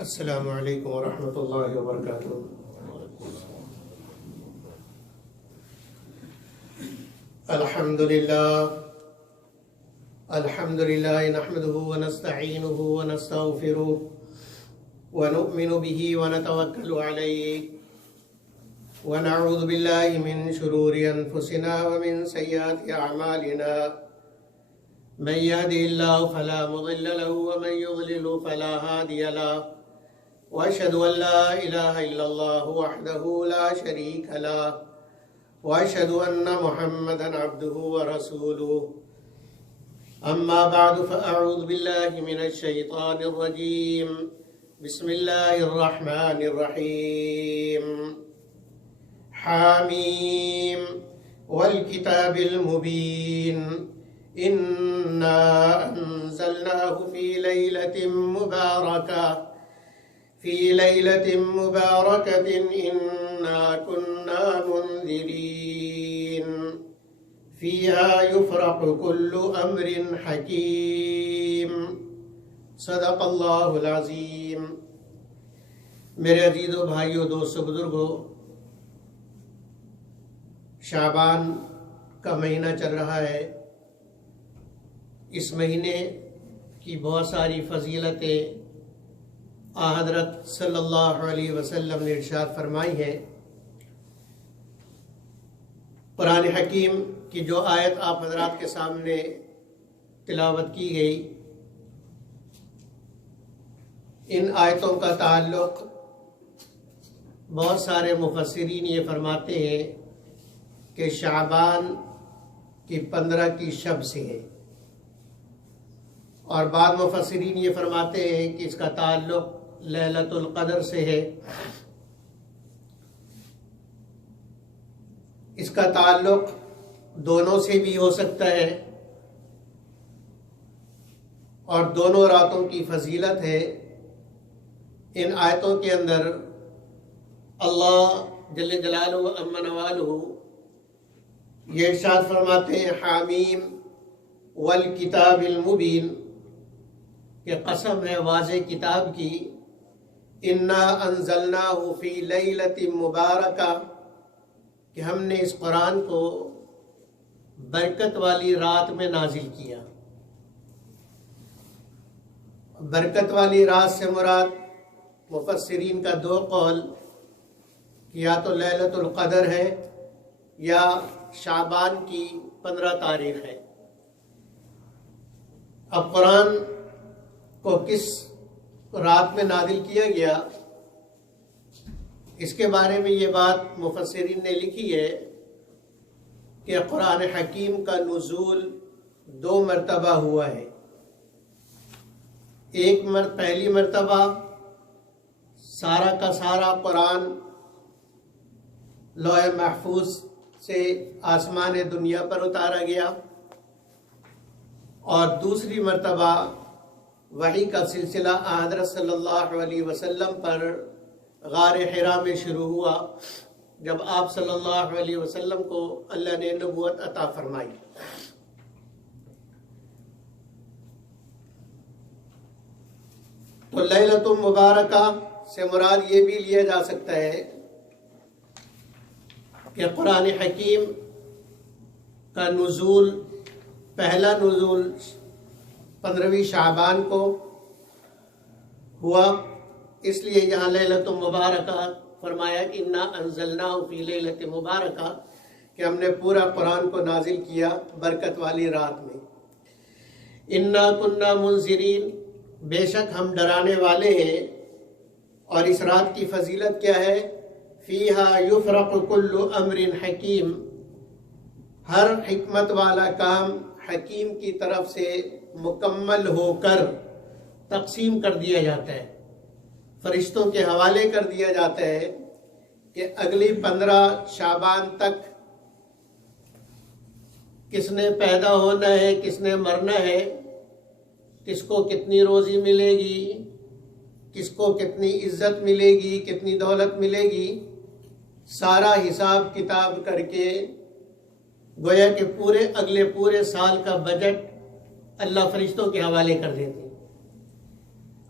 السلام علیکم ورحمۃ اللہ وبرکاتہ۔ الحمد للہ نحمده ونستعینه ونستغفره ونؤمن به ونتوکل علیہ ونعوذ باللہ من شرور انفسنا ومن سیئات اعمالنا من يهده الله فلا مضل له ومن يضلل فلا هادي له وأشهد أن لا إله إلا الله وحده لا شريك له وأشهد أن محمدا عبده ورسوله أما بعد فأعوذ بالله من الشيطان الرجيم بسم الله الرحمن الرحيم حاميم والكتاب المبين إنا أنزلناه في ليلة مباركة إنا كنا منذرين فيها يفرق كل أمر حكيم صدق اللہ العظیم۔ میرے عزیزو بھائیو، دوستو، بزرگو، شعبان کا مہینہ چل رہا ہے۔ اس مہینے کی بہت ساری فضیلتیں حضرت صلی اللہ علیہ وسلم نے ارشاد فرمائی ہیں۔ قرآن حکیم کی جو آیت آپ حضرات کے سامنے تلاوت کی گئی، ان آیتوں کا تعلق بہت سارے مفسرین یہ فرماتے ہیں کہ شعبان کی 15 کی شب سے ہے، اور بعض مفسرین یہ فرماتے ہیں کہ اس کا تعلق لیلۃ القدر سے ہے۔ اس کا تعلق دونوں سے بھی ہو سکتا ہے، اور دونوں راتوں کی فضیلت ہے۔ ان آیتوں کے اندر اللہ جل جلالہ و عم نوالہ یہ ارشاد فرماتے ہیں، حامیم والکتاب المبین، کہ قسم ہے واضح کتاب کی، انا انزلناہ فی لیلۃ مبارکہ، کہ ہم نے اس قرآن کو برکت والی رات میں نازل کیا۔ برکت والی رات سے مراد مفسرین کا دو قول، کہ یا تو لیلۃ القدر ہے یا شعبان کی 15 تاریخ ہے۔ اب قرآن کو کس رات میں نازل کیا گیا، اس کے بارے میں یہ بات مفسرین نے لکھی ہے کہ قرآن حکیم کا نزول 2 مرتبہ ہوا ہے۔ پہلی مرتبہ سارا کا سارا قرآن لوح محفوظ سے آسمان دنیا پر اتارا گیا، اور دوسری مرتبہ وحی کا سلسلہ حضرت صلی اللہ علیہ وسلم پر غار حرا میں شروع ہوا، جب آپ صلی اللہ علیہ وسلم کو اللہ نے نبوت عطا فرمائی۔ تو لیلۃ مبارکہ سے مراد یہ بھی لیا جا سکتا ہے کہ قرآن حکیم کا نزول، پہلا نزول 15ویں شعبان کو ہوا، اس لیے یہاں لیلۃ مبارکہ فرمایا کہ انا انزلناہ فی لیلۃ مبارکہ، کہ ہم نے پورا قرآن کو نازل کیا برکت والی رات میں۔ انا کنا منذرین، بے شک ہم ڈرانے والے ہیں۔ اور اس رات کی فضیلت کیا ہے؟ فیہا یفرق کل امر حکیم، ہر حکمت والا کام حکیم کی طرف سے مکمل ہو کر تقسیم کر دیا جاتا ہے، فرشتوں کے حوالے کر دیا جاتا ہے کہ اگلی 15 شعبان تک کس نے پیدا ہونا ہے، کس نے مرنا ہے، کس کو کتنی روزی ملے گی، کس کو کتنی عزت ملے گی، کتنی دولت ملے گی، سارا حساب کتاب کر کے گویا کہ اگلے پورے سال کا بجٹ اللہ فرشتوں کے حوالے کر دیتے ہیں۔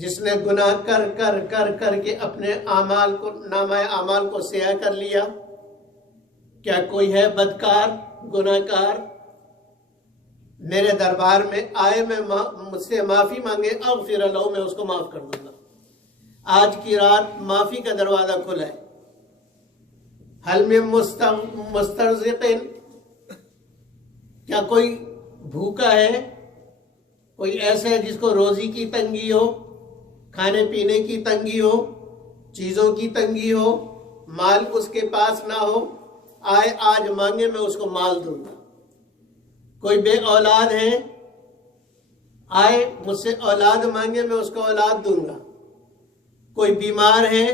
جس نے گناہ کر کر کر کر کے اپنے اعمال کو، نامہ اعمال کو سیاہ کر لیا؟ کیا کوئی ہے بدکار، گناہ کار؟ میرے دربار میں آئے، میں مجھ سے معافی مانگے، اغفر لہ، میں اس کو معاف کر دوں گا۔ آج کی رات معافی کا دروازہ کھلا ہے۔ حل میں مسترزق، کیا کوئی بھوکا ہے، کوئی ایسا ہے جس کو روزی کی تنگی ہو، کھانے پینے کی تنگی ہو، چیزوں کی تنگی ہو، مال اس کے پاس نہ ہو، آئے آج مانگے، میں اس کو مال دوں گا۔ کوئی بے اولاد ہے، آئے مجھ سے اولاد مانگے، میں اس کو اولاد دوں گا۔ کوئی بیمار ہے،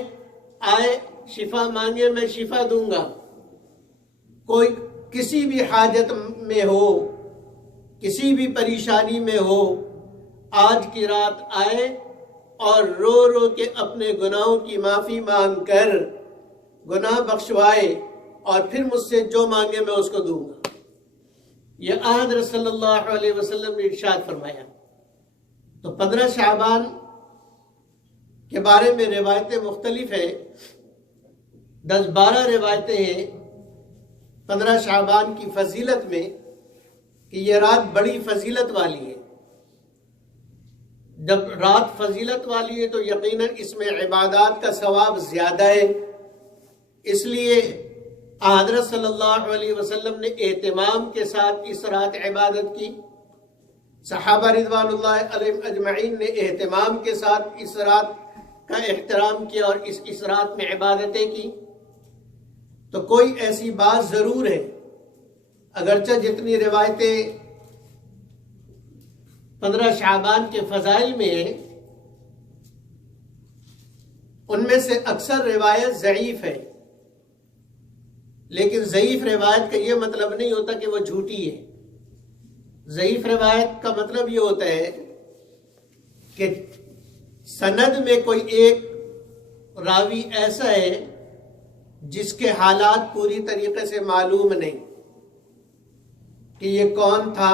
آئے شفا مانگے، میں شفا دوں گا۔ کوئی کسی بھی حاجت میں ہو، کسی بھی پریشانی میں ہو، آج کی رات آئے اور رو رو کے اپنے گناہوں کی معافی مانگ کر گناہ بخشوائے، اور پھر مجھ سے جو مانگے میں اس کو دوں گا۔ یہ حضرت صلی اللہ علیہ وسلم نے ارشاد فرمایا۔ تو 15 شعبان کے بارے میں روایتیں مختلف ہیں، 10-12 روایتیں ہیں 15 شعبان کی فضیلت میں، کہ یہ رات بڑی فضیلت والی ہے۔ جب رات فضیلت والی ہے تو یقیناً اس میں عبادات کا ثواب زیادہ ہے۔ اس لیے حضرت صلی اللہ علیہ وسلم نے اہتمام کے ساتھ اس رات عبادت کی، صحابہ رضوان اللہ علیہم اجمعین نے اہتمام کے ساتھ اس رات کا احترام کیا اور اس رات میں عبادتیں کی۔ تو کوئی ایسی بات ضرور ہے، اگرچہ جتنی روایتیں 15 شعبان کے فضائل میں ہیں، ان میں سے اکثر روایت ضعیف ہے، لیکن ضعیف روایت کا یہ مطلب نہیں ہوتا کہ وہ جھوٹی ہے۔ ضعیف روایت کا مطلب یہ ہوتا ہے کہ سند میں کوئی ایک راوی ایسا ہے جس کے حالات پوری طریقے سے معلوم نہیں، کہ یہ کون تھا،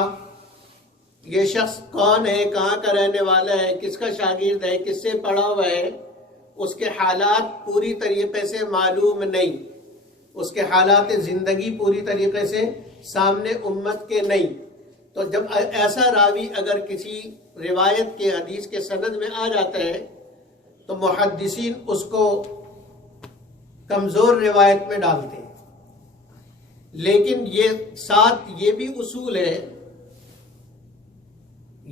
یہ شخص کون ہے، کہاں کا رہنے والا ہے، کس کا شاگرد ہے، کس سے پڑھا ہوا ہے، اس کے حالات پوری طریقے سے معلوم نہیں، اس کے حالات زندگی پوری طریقے سے سامنے امت کے نہیں۔ تو جب ایسا راوی اگر کسی روایت کے حدیث کے سند میں آ جاتا ہے تو محدثین اس کو کمزور روایت میں ڈالتے ہیں۔ لیکن یہ ساتھ یہ بھی اصول ہے،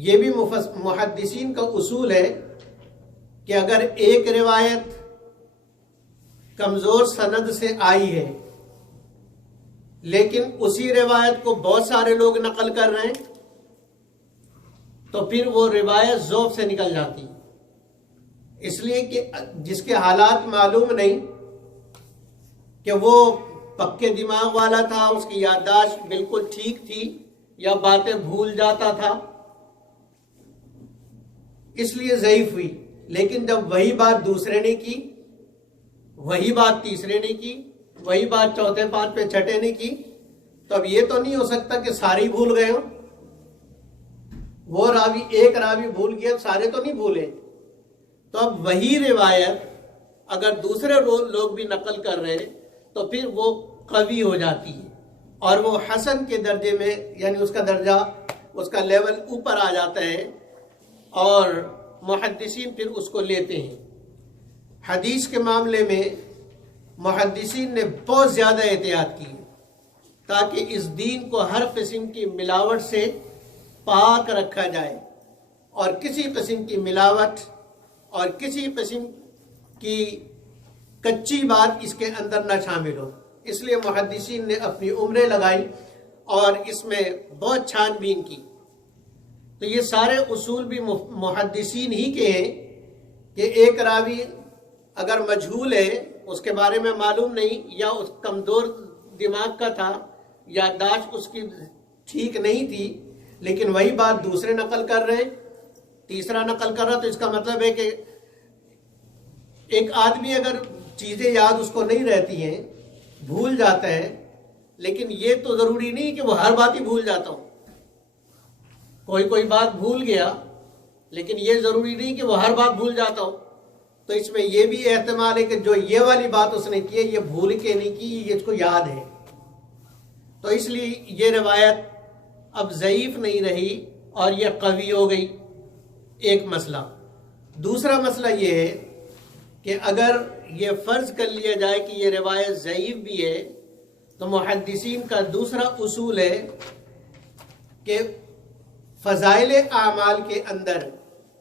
یہ بھی محدثین کا اصول ہے کہ اگر ایک روایت کمزور سند سے آئی ہے لیکن اسی روایت کو بہت سارے لوگ نقل کر رہے ہیں تو پھر وہ روایت ذوق سے نکل جاتی ہے۔ اس لیے کہ جس کے حالات معلوم نہیں، کہ وہ پکے دماغ والا تھا، اس کی یادداشت بالکل ٹھیک تھی یا باتیں بھول جاتا تھا، اس لیے ضعیف ہوئی۔ لیکن جب وہی بات دوسرے نے کی، وہی بات تیسرے نے کی، وہی بات چوتھے پانچ چھٹے نے کی، تو اب یہ تو نہیں ہو سکتا کہ سارے بھول گئے ہوں۔ وہ راوی، ایک راوی بھول گیا، سارے تو نہیں بھولے۔ تو اب وہی روایت اگر دوسرے لوگ بھی نقل کر رہے تو پھر وہ قوی ہو جاتی ہے اور وہ حسن کے درجے میں، یعنی اس کا درجہ، اس کا لیول اوپر آ جاتا ہے اور محدثین پھر اس کو لیتے ہیں۔ حدیث کے معاملے میں محدثین نے بہت زیادہ احتیاط کی تاکہ اس دین کو ہر قسم کی ملاوٹ سے پاک رکھا جائے، اور کسی قسم کی ملاوٹ اور کسی قسم کی کچی بات اس کے اندر نہ شامل ہو۔ اس لیے محدثین نے اپنی عمریں لگائی اور اس میں بہت چھان بین کی۔ تو یہ سارے اصول بھی محدثین ہی کے ہیں کہ ایک راوی اگر مجہول ہے، اس کے بارے میں معلوم نہیں، یا اس کمزور دماغ کا تھا، یادداشت اس کی ٹھیک نہیں تھی، لیکن وہی بات دوسرے نقل کر رہے، تیسرا نقل کر رہا، تو اس کا مطلب ہے کہ ایک آدمی اگر چیزیں یاد اس کو نہیں رہتی ہیں، بھول جاتا ہے، لیکن یہ تو ضروری نہیں کہ وہ ہر بات ہی بھول جاتا ہو۔ کوئی بات بھول گیا لیکن یہ ضروری نہیں کہ وہ ہر بات بھول جاتا ہو. تو اس میں یہ بھی احتمال ہے کہ جو یہ والی بات اس نے کی ہے یہ بھول کے نہیں کی، یہ اس کو یاد ہے. تو اس لیے یہ روایت اب ضعیف نہیں رہی اور یہ قوی ہو گئی. ایک مسئلہ. دوسرا مسئلہ یہ ہے کہ اگر یہ فرض کر لیا جائے کہ یہ روایت ضعیف بھی ہے تو محدثین کا دوسرا اصول ہے کہ فضائل اعمال کے اندر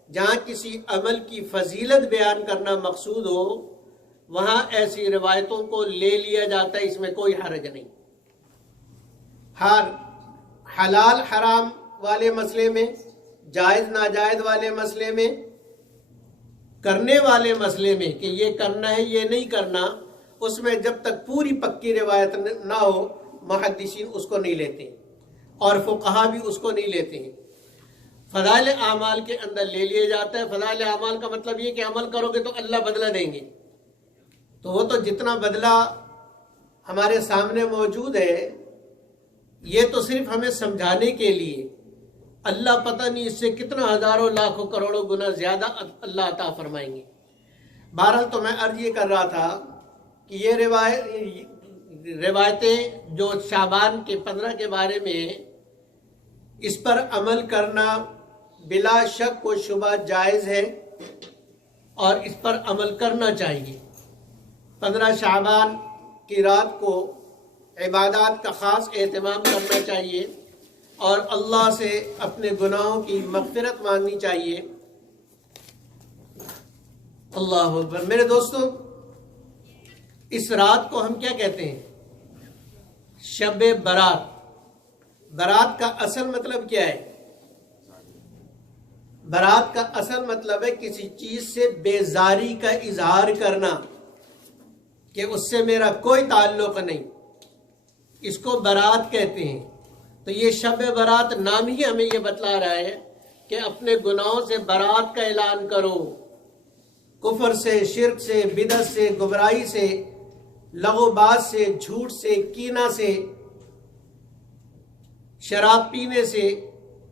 جہاں کسی عمل کی فضیلت بیان کرنا مقصود ہو وہاں ایسی روایتوں کو لے لیا جاتا ہے، اس میں کوئی حرج نہیں. حلال حرام والے مسئلے میں، جائز ناجائز والے مسئلے میں، کرنے والے مسئلے میں کہ یہ کرنا ہے یہ نہیں کرنا، اس میں جب تک پوری پکی روایت نہ ہو محدثین اس کو نہیں لیتے اور فقہا بھی اس کو نہیں لیتے ہیں. فضائل اعمال کے اندر لے لیا جاتا ہے. فضائل اعمال کا مطلب یہ کہ عمل کرو گے تو اللہ بدلہ دیں گے. تو وہ تو جتنا بدلہ ہمارے سامنے موجود ہے یہ تو صرف ہمیں سمجھانے کے لیے، اللہ پتہ نہیں اس سے کتنا ہزاروں لاکھوں کروڑوں گنا زیادہ اللہ عطا فرمائیں گے. بہرحال تو میں عرض یہ کر رہا تھا کہ یہ روایتیں جو شعبان کے 15 کے بارے میں اس پر عمل کرنا بلا شک و شبہ جائز ہے اور اس پر عمل کرنا چاہیے. 15 شعبان کی رات کو عبادات کا خاص اہتمام کرنا چاہیے اور اللہ سے اپنے گناہوں کی مغفرت مانگنی چاہیے. اللہ اکبر. میرے دوستو، اس رات کو ہم کیا کہتے ہیں؟ شب برات. برات کا اصل مطلب کیا ہے؟ برات کا اصل مطلب ہے کسی چیز سے بیزاری کا اظہار کرنا کہ اس سے میرا کوئی تعلق نہیں، اس کو برات کہتے ہیں. تو یہ شب برات نام ہی ہمیں یہ بتلا رہا ہے کہ اپنے گناہوں سے برات کا اعلان کرو، کفر سے، شرک سے، بدعت سے، گمراہی سے، لغو باز سے، جھوٹ سے، کینہ سے، شراب پینے سے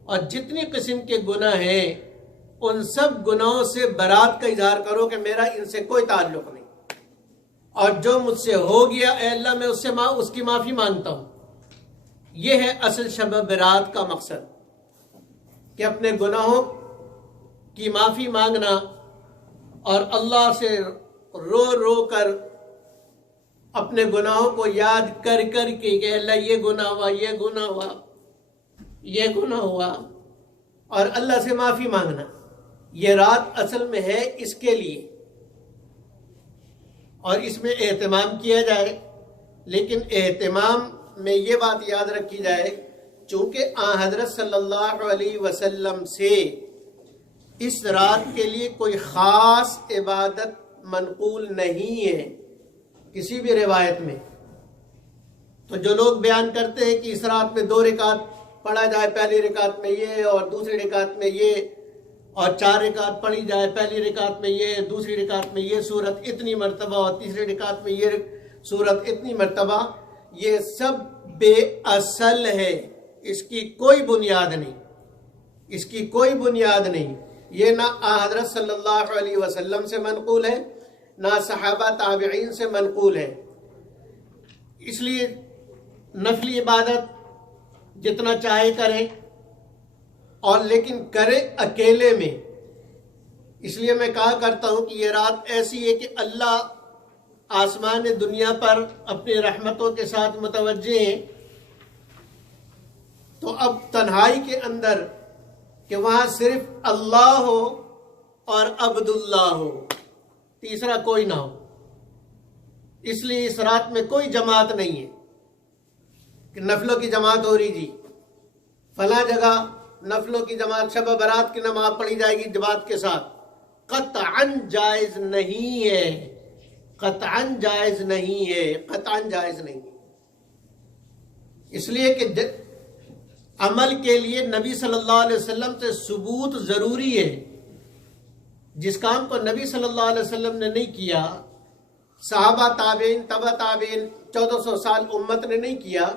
اور جتنی قسم کے گناہ ہیں ان سب گناہوں سے برات کا اظہار کرو کہ میرا ان سے کوئی تعلق نہیں، اور جو مجھ سے ہو گیا اے اللہ میں اس کی معافی مانگتا ہوں. یہ ہے اصل شب برات کا مقصد کہ اپنے گناہوں کی معافی مانگنا اور اللہ سے رو رو کر اپنے گناہوں کو یاد کر کر کے کہ اللہ یہ گناہ ہوا، یہ گناہ ہوا، یہ گناہ ہوا، اور اللہ سے معافی مانگنا. یہ رات اصل میں ہے اس کے لیے اور اس میں اہتمام کیا جائے. لیکن اہتمام میں یہ بات یاد رکھی جائے چونکہ آن حضرت صلی اللہ علیہ وسلم سے اس رات کے لیے کوئی خاص عبادت منقول نہیں ہے کسی بھی روایت میں. تو جو لوگ بیان کرتے ہیں کہ اس رات میں 2 رکعت پڑھا جائے، پہلی رکعت میں یہ اور دوسری رکعت میں یہ، اور 4 رکعت پڑھی جائے، پہلی رکعت میں یہ، دوسری رکعت میں یہ سورت اتنی مرتبہ اور تیسری رکعت میں یہ سورت اتنی مرتبہ، یہ سب بے اصل ہے. اس کی کوئی بنیاد نہیں، اس کی کوئی بنیاد نہیں. یہ نہ حضرت صلی اللہ علیہ وسلم سے منقول ہے نہ صحابہ تابعین سے منقول ہے. اس لیے نفلی عبادت جتنا چاہے کریں اور لیکن کرے اکیلے میں. اس لیے میں کہا کرتا ہوں کہ یہ رات ایسی ہے کہ اللہ آسمان دنیا پر اپنی رحمتوں کے ساتھ متوجہ ہیں. تو اب تنہائی کے اندر کہ وہاں صرف اللہ ہو اور عبد اللہ ہو، تیسرا کوئی نہ ہو. اس لیے اس رات میں کوئی جماعت نہیں ہے کہ نفلوں کی جماعت ہو رہی جی فلاں جگہ نفلوں کی جماعت، شب برات کی نماز پڑھی جائے گی جماعت کے ساتھ. قطعاً جائز نہیں ہے، قطعاً جائز نہیں ہے، قطعاً جائز نہیں. اس لیے کہ عمل کے لیے نبی صلی اللہ علیہ وسلم سے ثبوت ضروری ہے. جس کام کو نبی صلی اللہ علیہ وسلم نے نہیں کیا، صحابہ تابعین تبع تابعین 1400 سال امت نے نہیں کیا،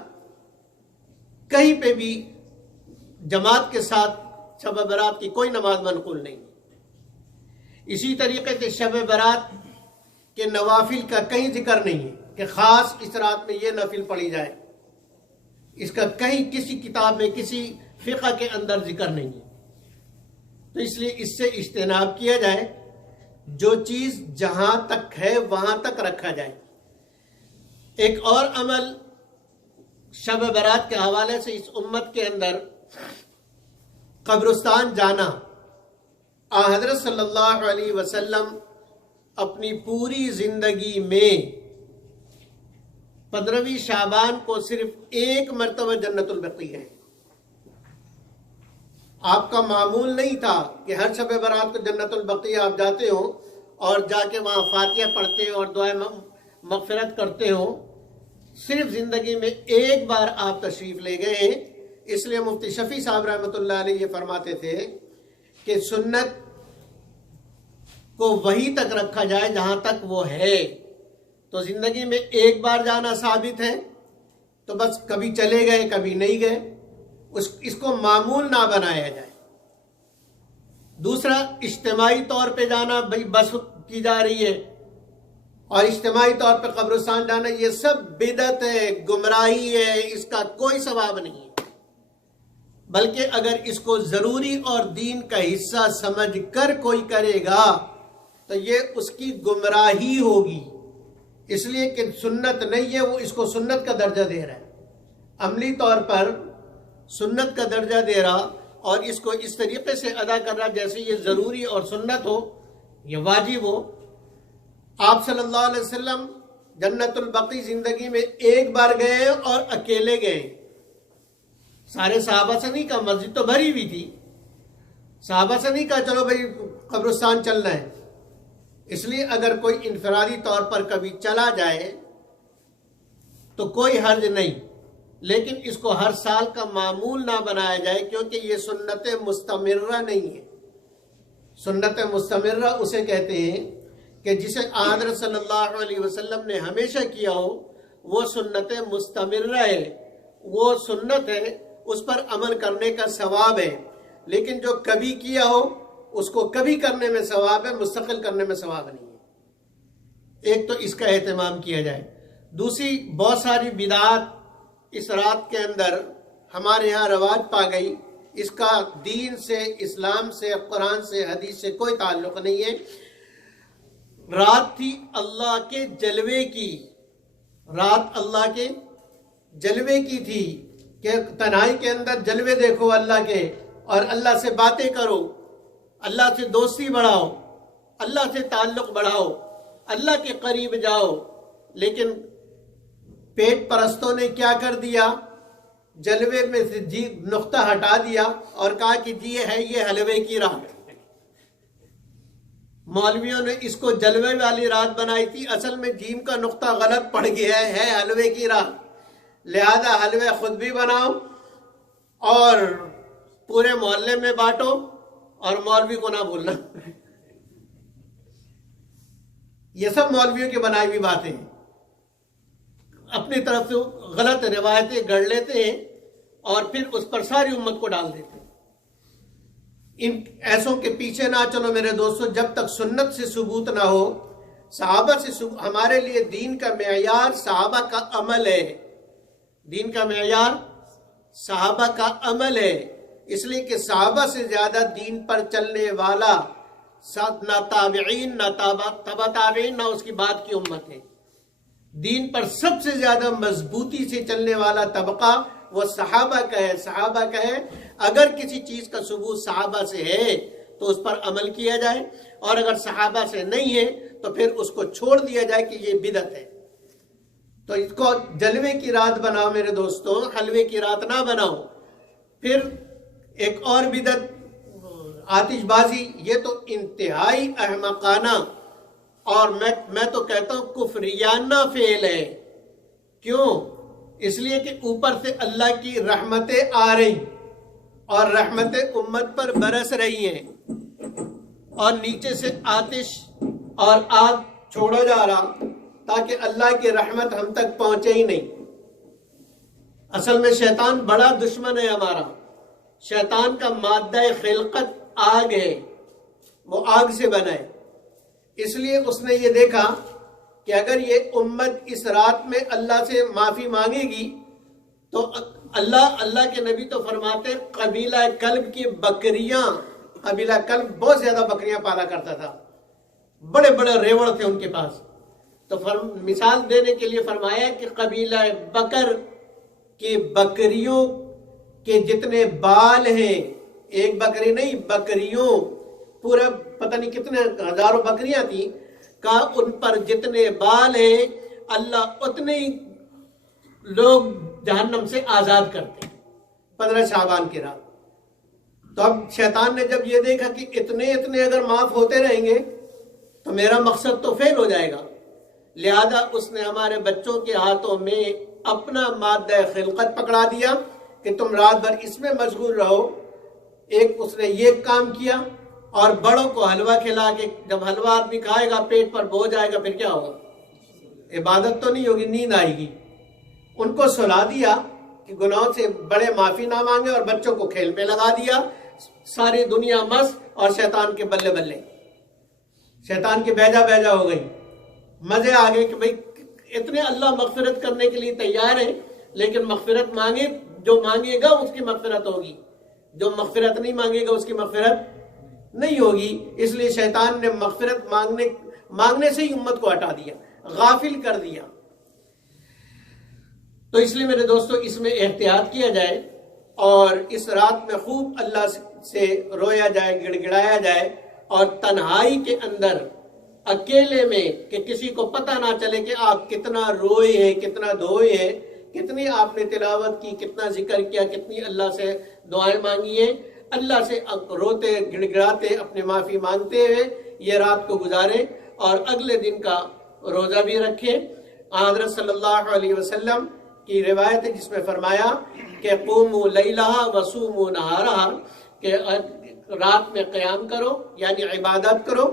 کہیں پہ بھی جماعت کے ساتھ شب برات کی کوئی نماز منقول نہیں ہے۔ اسی طریقے سے شب برات کے نوافل کا کہیں ذکر نہیں ہے کہ خاص اس رات میں یہ نفل پڑھی جائے، اس کا کہیں کسی کتاب میں کسی فقہ کے اندر ذکر نہیں ہے۔ تو اس لیے اس سے اجتناب کیا جائے، جو چیز جہاں تک ہے وہاں تک رکھا جائے۔ ایک اور عمل شب برات کے حوالے سے اس امت کے اندر قبرستان جانا۔ حضرت صلی اللہ علیہ وسلم اپنی پوری زندگی میں 15ویں شعبان کو صرف ایک مرتبہ جنت البقیع ہے۔ آپ کا معمول نہیں تھا کہ ہر شب برات کو جنت البقیع آپ جاتے ہو اور جا کے وہاں فاتحہ پڑھتے ہو اور دعائیں مغفرت کرتے ہو۔ صرف زندگی میں ایک بار آپ تشریف لے گئے ہیں۔ اس لیے مفتی شفیع صاحب رحمۃ اللہ علیہ یہ فرماتے تھے کہ سنت کو وہیں تک رکھا جائے جہاں تک وہ ہے۔ تو زندگی میں ایک بار جانا ثابت ہے، تو بس کبھی چلے گئے کبھی نہیں گئے، اس کو معمول نہ بنایا جائے۔ دوسرا، اجتماعی طور پہ جانا، بھئی بس کی جا رہی ہے اور اجتماعی طور پہ قبرستان جانا، یہ سب بدعت ہے، گمراہی ہے، اس کا کوئی ثواب نہیں ہے۔ بلکہ اگر اس کو ضروری اور دین کا حصہ سمجھ کر کوئی کرے گا تو یہ اس کی گمراہی ہوگی، اس لیے کہ سنت نہیں ہے، وہ اس کو سنت کا درجہ دے رہا ہے، عملی طور پر سنت کا درجہ دے رہا اور اس کو اس طریقے سے ادا کر رہا جیسے یہ ضروری اور سنت ہو، یہ واجب ہو۔ آپ صلی اللہ علیہ وسلم جنت البقیع زندگی میں ایک بار گئے اور اکیلے گئے، سارے صحابہ سے نہیں کہا، مسجد تو بھری ہوئی تھی، صحابہ سے نہیں کہا چلو بھائی قبرستان چلنا ہے۔ اس لیے اگر کوئی انفرادی طور پر کبھی چلا جائے تو کوئی حرج نہیں، لیکن اس کو ہر سال کا معمول نہ بنایا جائے، کیونکہ یہ سنت مستمرہ نہیں ہے۔ سنت مستمرہ اسے کہتے ہیں کہ جسے حضرت صلی اللہ علیہ وسلم نے ہمیشہ کیا ہو، وہ سنت مستمرہ ہے، وہ سنت ہے، اس پر عمل کرنے کا ثواب ہے۔ لیکن جو کبھی کیا ہو اس کو کبھی کرنے میں ثواب ہے، مستقل کرنے میں ثواب نہیں ہے۔ ایک تو اس کا اہتمام کیا جائے۔ دوسری، بہت ساری بدعات اس رات کے اندر ہمارے ہاں رواج پا گئی، اس کا دین سے، اسلام سے، قرآن سے، حدیث سے کوئی تعلق نہیں ہے۔ رات تھی اللہ کے جلوے کی، رات اللہ کے جلوے کی تھی کہ تنہائی کے اندر جلوے دیکھو اللہ کے اور اللہ سے باتیں کرو، اللہ سے دوستی بڑھاؤ، اللہ سے تعلق بڑھاؤ، اللہ کے قریب جاؤ۔ لیکن پیٹ پرستوں نے کیا کر دیا؟ جلوے میں سے نقطہ ہٹا دیا اور کہا کہ جی ہے یہ حلوے کی رات۔ مولویوں نے اس کو جلوے والی رات بنائی تھی، اصل میں جیم کا نقطہ غلط پڑ گیا ہے حلوے کی رات، لہذا حلوے خود بھی بناؤ اور پورے محلے میں بانٹو اور مولوی کو نہ بھولنا۔ یہ سب مولویوں کی بنائی ہوئی باتیں ہیں، اپنی طرف سے غلط روایتیں گڑھ لیتے ہیں اور پھر اس پر ساری امت کو ڈال دیتے ہیں۔ ان ایسوں کے پیچھے نہ چلو میرے دوستو، جب تک سنت سے ثبوت نہ ہو، صحابہ سے ہمارے لیے دین کا معیار صحابہ کا عمل ہے، دین کا معیار صحابہ کا عمل ہے، اس لیے کہ صحابہ سے زیادہ دین پر چلنے والا نہ تابعین نہ تبع تابعین نہ اس کی بعد کی امت ہے۔ دین پر سب سے زیادہ مضبوطی سے چلنے والا طبقہ وہ صحابہ کا ہے، صحابہ کا ہے۔ اگر کسی چیز کا ثبوت صحابہ سے ہے تو اس پر عمل کیا جائے، اور اگر صحابہ سے نہیں ہے تو پھر اس کو چھوڑ دیا جائے کہ یہ بدعت ہے۔ تو اس کو جلوے کی رات بناؤ میرے دوستوں، حلوے کی رات نہ بناؤ۔ پھر ایک اور بدعت آتش بازی، یہ تو انتہائی احمقانہ اور میں تو کہتا ہوں کفریانہ فعل ہے۔ کیوں؟ اس لیے کہ اوپر سے اللہ کی رحمتیں آ رہی اور رحمتیں امت پر برس رہی ہیں، اور نیچے سے آتش اور آگ چھوڑا جا رہا تاکہ اللہ کی رحمت ہم تک پہنچے ہی نہیں۔ اصل میں شیطان بڑا دشمن ہے ہمارا، شیطان کا مادہ خلقت آگ ہے، وہ آگ سے بنا ہے، اس لیے اس نے یہ دیکھا کہ اگر یہ امت اس رات میں اللہ سے معافی مانگے گی تو اللہ کے نبی تو فرماتے قبیلہ کلب کی بکریاں، قبیلہ کلب بہت زیادہ بکریاں پالا کرتا تھا، بڑے بڑے ریوڑ تھے ان کے پاس، تو مثال دینے کے لیے فرمایا کہ قبیلہ بکر کی بکریوں کے جتنے بال ہیں، ایک بکری نہیں بکریوں، پورا پتہ نہیں کتنے ہزاروں بکریاں تھیں، کہا ان پر جتنے بال ہیں اللہ اتنے ہی لوگ جہنم سے آزاد کرتے ہیں 15 شعبان کی رات۔ تو اب شیطان نے جب یہ دیکھا کہ اتنے اگر معاف ہوتے رہیں گے تو میرا مقصد تو فیل ہو جائے گا، لہذا اس نے ہمارے بچوں کے ہاتھوں میں اپنا مادہ خلقت پکڑا دیا کہ تم رات بھر اس میں مشغول رہو۔ ایک اس نے یہ کام کیا، اور بڑوں کو حلوہ کھلا کے، جب حلوہ آدمی کھائے گا پیٹ پر بوجھ آئے گا پھر کیا ہوگا؟ عبادت تو نہیں ہوگی، نیند آئے گی۔ ان کو سلا دیا کہ گناہوں سے بڑے معافی نہ مانگے، اور بچوں کو کھیل میں لگا دیا، ساری دنیا مست اور شیطان کے بلے بلے، شیطان کی بیجا ہو گئی، مزے آ گئے کہ بھئی اتنے اللہ مغفرت کرنے کے لیے تیار ہے، لیکن مغفرت مانگے، جو مانگے گا اس کی مغفرت ہوگی، جو مغفرت نہیں مانگے گا اس کی مغفرت نہیں ہوگی۔ اس لیے شیطان نے مغفرت مانگنے سے ہی امت کو ہٹا دیا، غافل کر دیا۔ تو اس لیے میرے دوستو اس میں احتیاط کیا جائے، اور اس رات میں خوب اللہ سے رویا جائے، گڑ گڑایا جائے، اور تنہائی کے اندر اکیلے میں، کہ کسی کو پتہ نہ چلے کہ آپ کتنا روئے ہیں، کتنا دھوئے ہیں، کتنی آپ نے تلاوت کی، کتنا ذکر کیا، کتنی اللہ سے دعائیں مانگی ہیں، اللہ سے روتے گڑ گڑاتے اپنے معافی مانگتے ہوئے یہ رات کو گزارے، اور اگلے دن کا روزہ بھی رکھے۔ حضرت صلی اللہ علیہ وسلم کی روایت ہے جس میں فرمایا کہ قوموا لیلہا وصوموا نہارہا، کہ رات میں قیام کرو یعنی عبادت کرو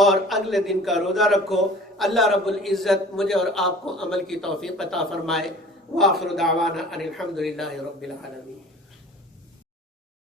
اور اگلے دن کا روزہ رکھو۔ اللہ رب العزت مجھے اور آپ کو عمل کی توفیق عطا فرمائے۔ وآخر دعوانا ان الحمدللہ رب العالمین۔